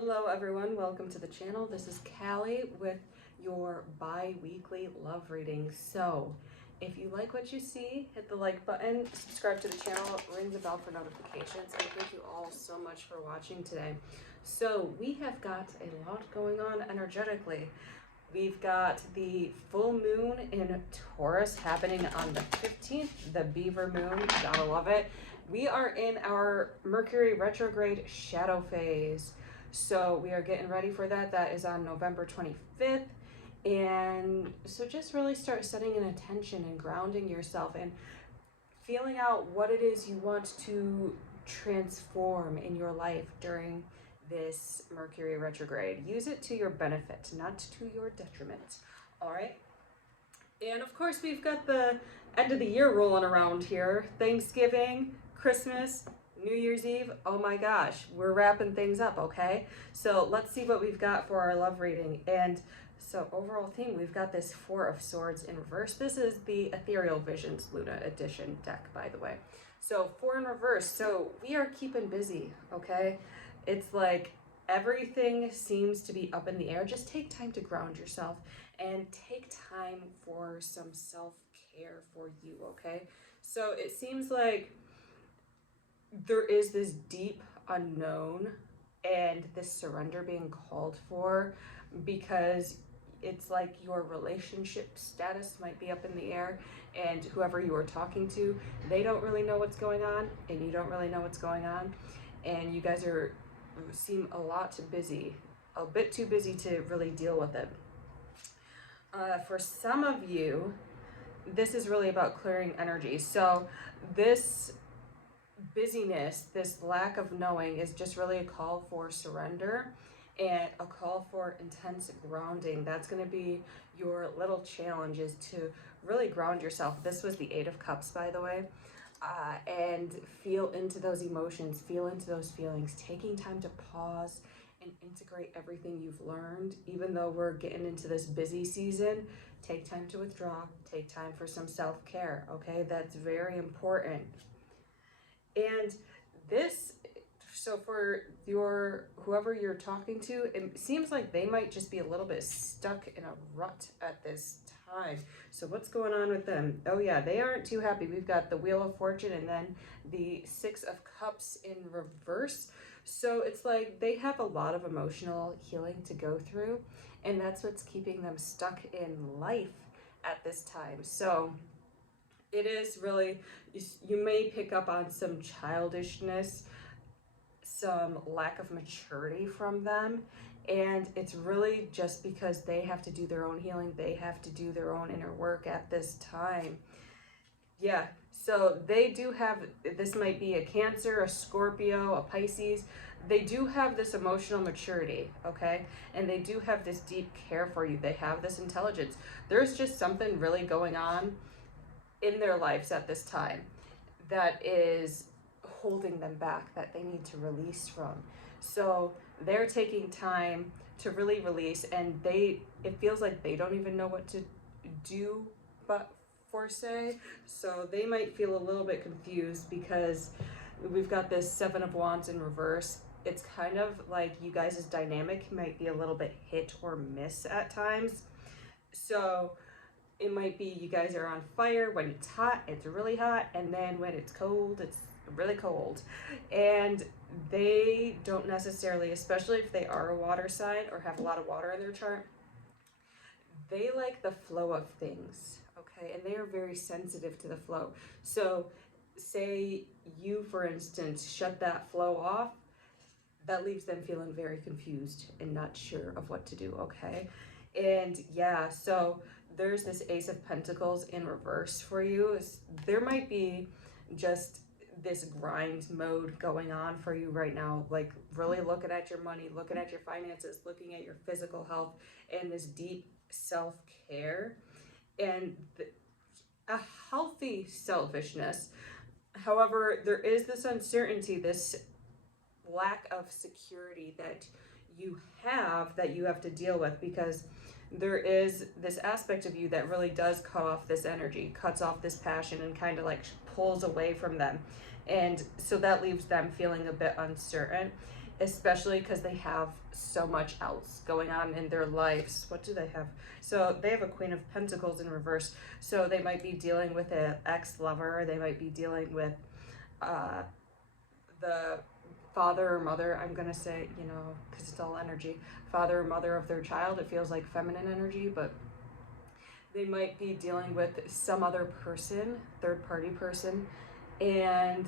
Hello everyone, welcome to the channel. This is Callie with your bi-weekly love reading. So if you like what you see, hit the like button, subscribe to the channel, ring the bell for notifications, and thank you all so much for watching today. So we have got a lot going on energetically. We've got the full moon in Taurus happening on the 15th, the beaver moon, gotta love it. We are in our Mercury retrograde shadow phase. So we are getting ready for that. That is on November 25th. And so just really start setting an intention and grounding yourself and feeling out what it is you want to transform in your life during this Mercury retrograde. Use it to your benefit, not to your detriment. All right. And of course, we've got the end of the year rolling around here. Thanksgiving, Christmas, New Year's Eve. Oh my gosh, we're wrapping things up, okay? So let's see what we've got for our love reading. And so overall theme, we've got this Four of Swords in reverse. This is the Ethereal Visions Luna Edition deck, by the way. So four in reverse. So we are keeping busy, okay? It's like everything seems to be up in the air. Just take time to ground yourself and take time for some self-care for you, okay? So it seems like there is this deep unknown and this surrender being called for, because it's like your relationship status might be up in the air, and whoever you are talking to, they don't really know what's going on, and you don't really know what's going on, and you guys seem a lot too busy, a bit too busy to really deal with it. For some of you, this is really about clearing energy. So this busyness, this lack of knowing, is just really a call for surrender and a call for intense grounding. That's going to be your little challenge, is to really ground yourself. This was the Eight of Cups, by the way. And feel into those emotions, feel into those feelings, taking time to pause and integrate everything you've learned. Even though we're getting into this busy season, take time to withdraw, take time for some self-care, okay? That's very important. And this, so for whoever you're talking to, it seems like they might just be a little bit stuck in a rut at this time. So what's going on with them? Oh yeah, they aren't too happy. We've got the Wheel of Fortune and then the Six of Cups in reverse. So it's like they have a lot of emotional healing to go through, and that's what's keeping them stuck in life at this time. So it is really, you may pick up on some childishness, some lack of maturity from them, and it's really just because they have to do their own healing, they have to do their own inner work at this time. Yeah, so they do have, this might be a Cancer, a Scorpio, a Pisces. They do have this emotional maturity, okay? And they do have this deep care for you. They have this intelligence. There's just something really going on in their lives at this time that is holding them back, that they need to release from. So they're taking time to really release, and it feels like they don't even know what to do but for say. So they might feel a little bit confused because we've got this Seven of Wands in reverse. It's kind of like you guys' dynamic might be a little bit hit or miss at times. So it might be you guys are on fire. When it's hot, it's really hot, and then when it's cold, it's really cold. And they don't necessarily, especially if they are a water sign or have a lot of water in their chart, they like the flow of things, okay? And they are very sensitive to the flow. So say you, for instance, shut that flow off, that leaves them feeling very confused and not sure of what to do, okay? And yeah, so there's this Ace of Pentacles in reverse for you. There might be just this grind mode going on for you right now, like really looking at your money, looking at your finances, looking at your physical health, and this deep self-care and a healthy selfishness. However, there is this uncertainty, this lack of security that you have to deal with, because there is this aspect of you that really does cut off this energy, cuts off this passion, and kind of like pulls away from them. And so that leaves them feeling a bit uncertain. especially because they have so much else going on in their lives. What do they have? So they have a Queen of Pentacles in reverse. So they might be dealing with an ex-lover. They might be dealing with the father or mother, I'm gonna say, you know, because it's all energy, father or mother of their child. It feels like feminine energy, but they might be dealing with some other person, third party person, and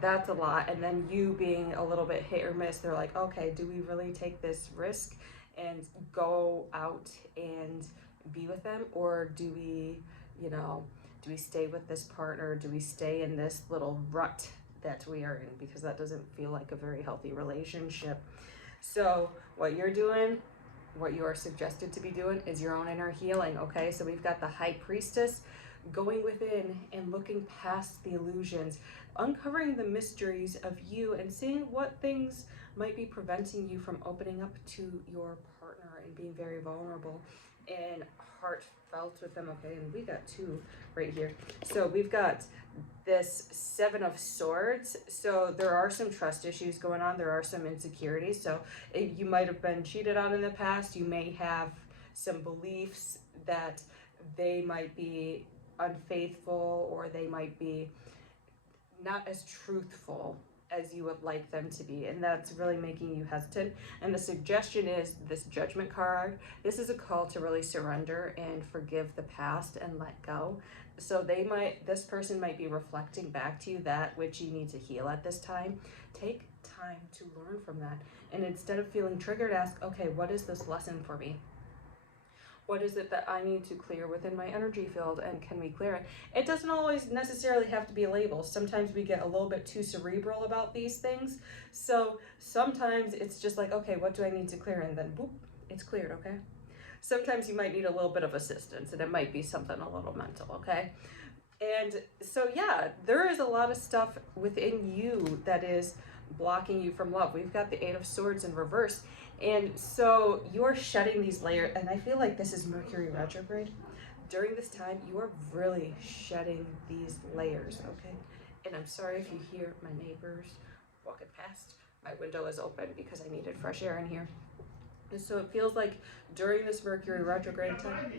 that's a lot. And then you being a little bit hit or miss, they're like, okay, do we really take this risk and go out and be with them, or do we, you know, do we stay with this partner? Do we stay in this little rut that we are in? Because that doesn't feel like a very healthy relationship. So what you're doing, what you are suggested to be doing, is your own inner healing. Okay, so we've got the High Priestess going within and looking past the illusions, uncovering the mysteries of you and seeing what things might be preventing you from opening up to your partner and being very vulnerable and heartfelt with them. Okay, and we got two right here. So we've got this Seven of Swords. So there are some trust issues going on. There are some insecurities. So you might have been cheated on in the past. You may have some beliefs that they might be unfaithful, or they might be not as truthful as you would like them to be, and that's really making you hesitant. And the suggestion is this Judgment card. This is a call to really surrender and forgive the past and let go. So this person might be reflecting back to you that which you need to heal at this time. Take time to learn from that, and instead of feeling triggered, ask, okay, what is this lesson for me? What is it that I need to clear within my energy field, and can we clear it? It doesn't always necessarily have to be a label. Sometimes we get a little bit too cerebral about these things. So sometimes it's just like, okay, what do I need to clear? And then boop, it's cleared, okay? Sometimes you might need a little bit of assistance, and it might be something a little mental, okay? And so, yeah, there is a lot of stuff within you that is blocking you from love. We've got the Eight of Swords in reverse. And so you're shedding these layers, and I feel like this is Mercury retrograde. During this time, you are really shedding these layers, okay? And I'm sorry if you hear my neighbors walking past. My window is open because I needed fresh air in here. And so it feels like during this Mercury retrograde time,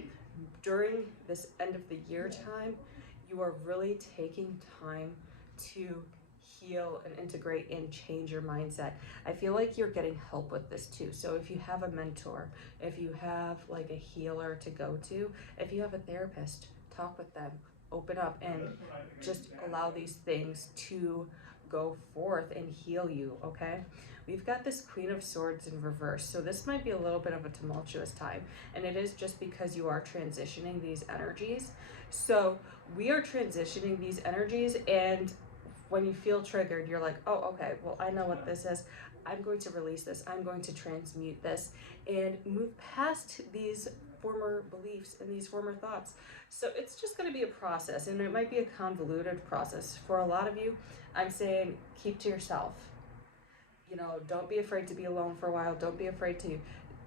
during this end of the year time, you are really taking time to heal and integrate and change your mindset. I feel like you're getting help with this too. So if you have a mentor, if you have like a healer to go to, if you have a therapist, talk with them, open up, and just allow these things to go forth and heal you, okay? We've got this Queen of Swords in reverse. So this might be a little bit of a tumultuous time, and it is just because you are transitioning these energies. So we are transitioning these energies, and when you feel triggered, you're like, oh, okay, well, I know what this is. I'm going to release this. I'm going to transmute this and move past these former beliefs and these former thoughts. So it's just going to be a process, and it might be a convoluted process. For a lot of you, I'm saying keep to yourself. You know, don't be afraid to be alone for a while. Don't be afraid to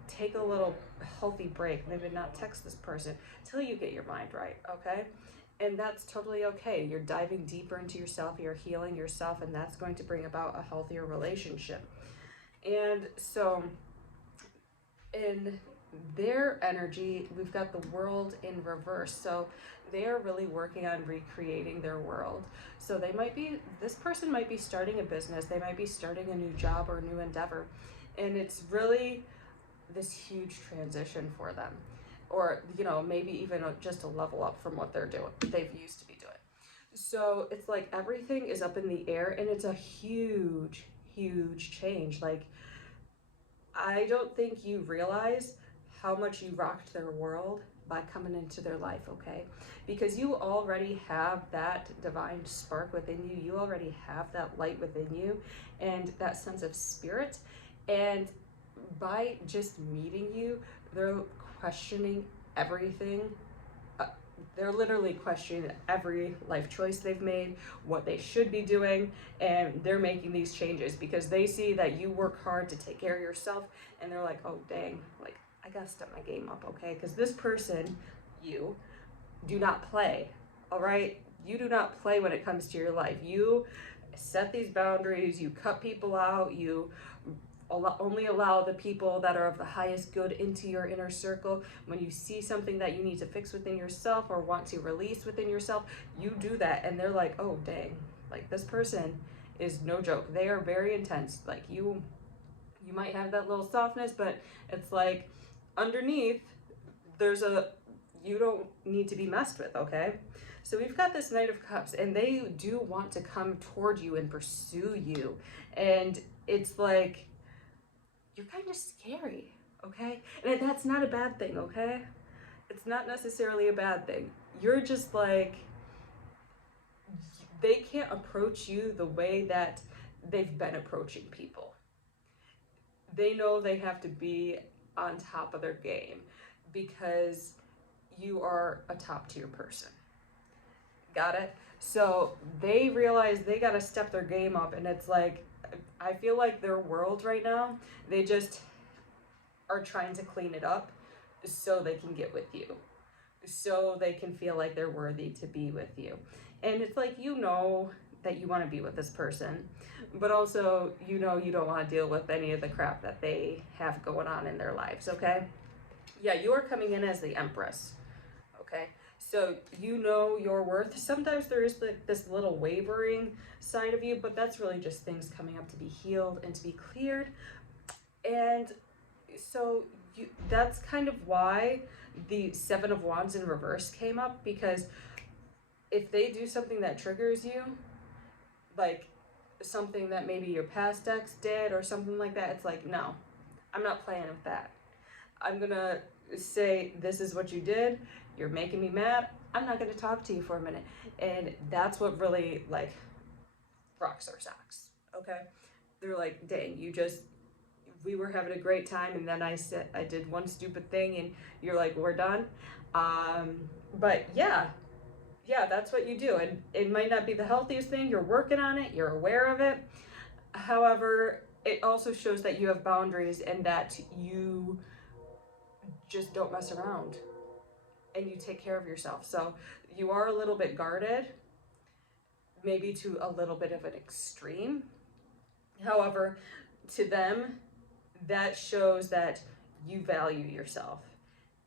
take a little healthy break. Maybe not text this person till you get your mind right, okay? And that's totally okay. You're diving deeper into yourself, you're healing yourself, and that's going to bring about a healthier relationship. And so in their energy, we've got the World in reverse. So they're really working on recreating their world. So this person might be starting a business, they might be starting a new job or a new endeavor. And it's really this huge transition for them. Or, you know, maybe even just a level up from what they've used to be doing. So it's like everything is up in the air, and it's a huge, huge change. Like, I don't think you realize how much you rocked their world by coming into their life, okay? Because you already have that divine spark within you. You already have that light within you and that sense of spirit. And by just meeting you, they're questioning everything. They're literally questioning every life choice they've made, what they should be doing, and they're making these changes because they see that you work hard to take care of yourself, and they're like, oh dang, like I gotta step my game up, okay? Because this person, you, do not play, all right? You do not play when it comes to your life. You set these boundaries, you cut people out, you only allow the people that are of the highest good into your inner circle. When you see something that you need to fix within yourself or want to release within yourself, you do that, and they're like, oh dang, like this person is no joke. They are very intense. Like you might have that little softness, but it's like underneath there's a, you don't need to be messed with, okay? So we've got this Knight of Cups, and they do want to come toward you and pursue you. And it's like, you're kind of scary, okay? And that's not a bad thing, okay? It's not necessarily a bad thing. You're just like, they can't approach you the way that they've been approaching people. They know they have to be on top of their game because you are a top tier person. Got it? So they realize they got to step their game up, and it's like, I feel like their world right now, they just are trying to clean it up so they can get with you, so they can feel like they're worthy to be with you. And it's like, you know that you want to be with this person, but also you know you don't want to deal with any of the crap that they have going on in their lives, okay? Yeah, you are coming in as the Empress, okay? So you know your worth. Sometimes there is like this little wavering side of you, but that's really just things coming up to be healed and to be cleared. And so that's kind of why the Seven of Wands in reverse came up, because if they do something that triggers you, like something that maybe your past ex did or something like that, it's like, no, I'm not playing with that. I'm gonna say, this is what you did, you're making me mad, I'm not gonna talk to you for a minute. And that's what really like rocks our socks, okay? They're like, dang, we were having a great time, and then I did one stupid thing, and you're like, we're done. But yeah, that's what you do. And it might not be the healthiest thing, you're working on it, you're aware of it. However, it also shows that you have boundaries and that you just don't mess around and you take care of yourself. So you are a little bit guarded, maybe to a little bit of an extreme. However, to them, that shows that you value yourself.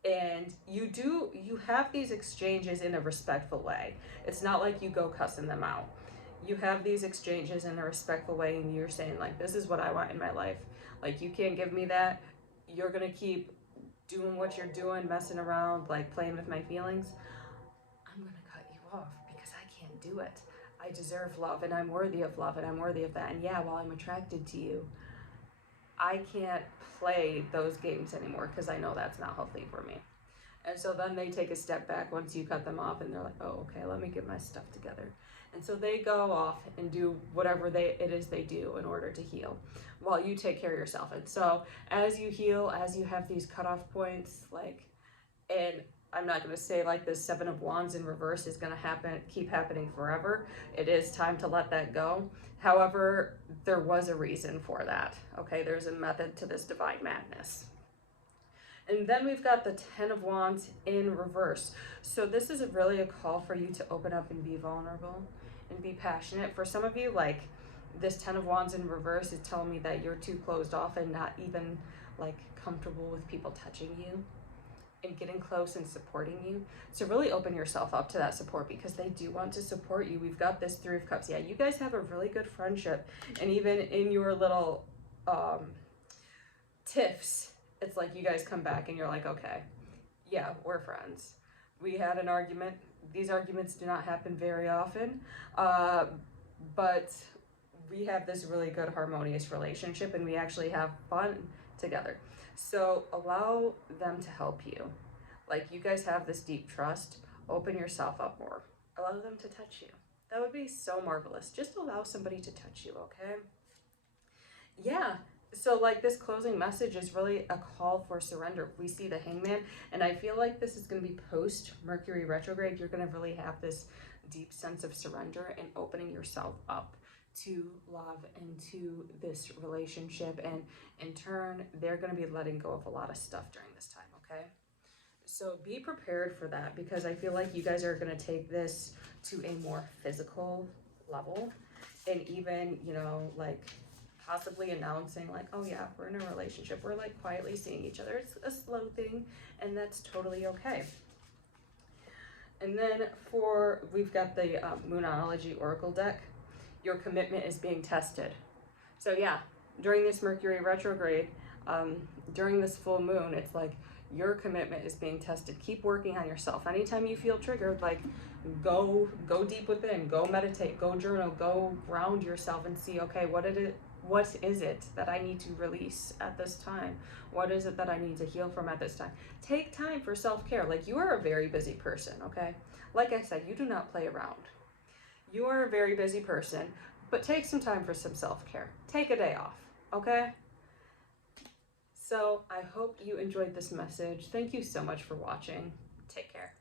And you have these exchanges in a respectful way. It's not like you go cussing them out. You have these exchanges in a respectful way, and you're saying, like, this is what I want in my life. Like, you can't give me that. You're gonna keep doing what you're doing, messing around, like playing with my feelings. I'm gonna cut you off because I can't do it. I deserve love, and I'm worthy of love, and I'm worthy of that. And yeah, while I'm attracted to you, I can't play those games anymore because I know that's not healthy for me. And so then they take a step back once you cut them off, and they're like, oh, okay, let me get my stuff together. And so they go off and do whatever it is they do in order to heal while you take care of yourself. And so as you heal, as you have these cutoff points, like, and I'm not going to say like this Seven of Wands in reverse is going to keep happening forever. It is time to let that go. However, there was a reason for that. Okay, there's a method to this divine madness. And then we've got the Ten of Wands in reverse. So this is really a call for you to open up and be vulnerable and be passionate. For some of you, like, this Ten of Wands in reverse is telling me that you're too closed off and not even like comfortable with people touching you and getting close and supporting you. So really open yourself up to that support, because they do want to support you. We've got this Three of Cups. Yeah, you guys have a really good friendship. And even in your little tiffs, it's like you guys come back and you're like, okay, yeah, we're friends. We had an argument. These arguments do not happen very often, but we have this really good harmonious relationship, and we actually have fun together. So allow them to help you. Like, you guys have this deep trust. Open yourself up more. Allow them to touch you. That would be so marvelous. Just allow somebody to touch you, okay? Yeah. So like, this closing message is really a call for surrender. We see the Hangman, and I feel like this is going to be post Mercury retrograde. You're going to really have this deep sense of surrender and opening yourself up to love and to this relationship, and in turn they're going to be letting go of a lot of stuff during this time, okay? So be prepared for that, because I feel like you guys are going to take this to a more physical level, and even, you know, like possibly announcing like, oh yeah, we're in a relationship. We're like quietly seeing each other. It's a slow thing, and that's totally okay. And then we've got the Moonology Oracle deck. Your commitment is being tested. So yeah, during this Mercury retrograde, during this full moon, it's like your commitment is being tested. Keep working on yourself. Anytime you feel triggered, like go deep within, go meditate, go journal, go ground yourself and see, okay, what is it that I need to release at this time? What is it that I need to heal from at this time? Take time for self-care. Like, you are a very busy person, okay? Like I said, you do not play around. You are a very busy person, but take some time for some self-care. Take a day off, okay? So I hope you enjoyed this message. Thank you so much for watching. Take care.